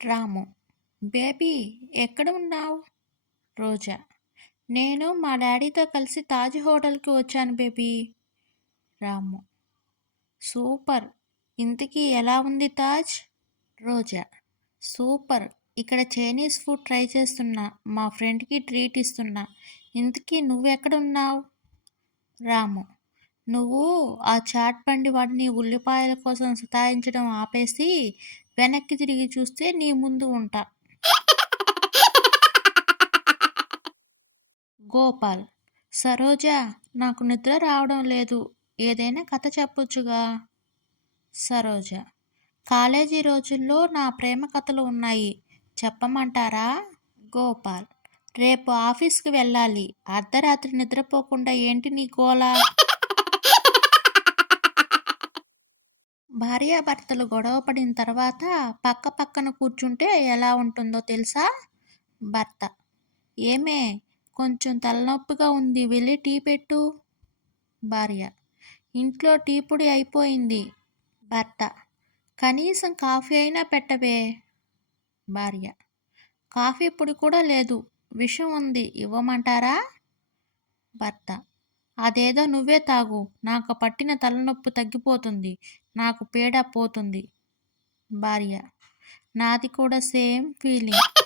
రాము: baby ఎక్కడ ఉన్నావు? రోజా: నేను మా డాడీతో కలిసి తాజ్ హోటల్కి వచ్చాను బేబీ. రాము: సూపర్, ఇంతకీ ఎలా ఉంది తాజ్? రోజా: సూపర్, ఇక్కడ చైనీస్ ఫుడ్ ట్రై చేస్తున్నా, మా ఫ్రెండ్కి ట్రీట్ ఇస్తున్నా. ఇంతకీ నువ్వెక్కడున్నావు? రాము: నువ్వు ఆ చాట్ బండి వాడిని ఉల్లిపాయల కోసం సతాయించడం ఆపేసి వెనక్కి తిరిగి చూస్తే నీ ముందు ఉంటా. గోపాల్: సరోజా, నాకు నిద్ర రావడం లేదు, ఏదైనా కథ చెప్పొచ్చుగా. సరోజ: కాలేజీ రోజుల్లో నా ప్రేమ కథలు ఉన్నాయి, చెప్పమంటారా? గోపాల్: రేపు ఆఫీస్కి వెళ్ళాలి, అర్ధరాత్రి నిద్రపోకుండా ఏంటి నీ గోల? భార్యాభర్తలు గొడవపడిన తర్వాత పక్క పక్కన కూర్చుంటే ఎలా ఉంటుందో తెలుసా? భర్త: ఏమే, కొంచెం తలనొప్పిగా ఉంది, వెళ్ళి టీ పెట్టు. భార్య: ఇంట్లో టీ పొడి అయిపోయింది. భర్త: కనీసం కాఫీ అయినా పెట్టవే. భార్య: కాఫీ పొడి కూడా లేదు, విషం ఉంది, ఇవ్వమంటారా? భర్త: అదేదో నువ్వే తాగు, నాకు పట్టిన తలనొప్పి తగ్గిపోతుంది, నాకు పీడ పోతుంది. భార్య: నాది కూడా సేమ్ ఫీలింగ్.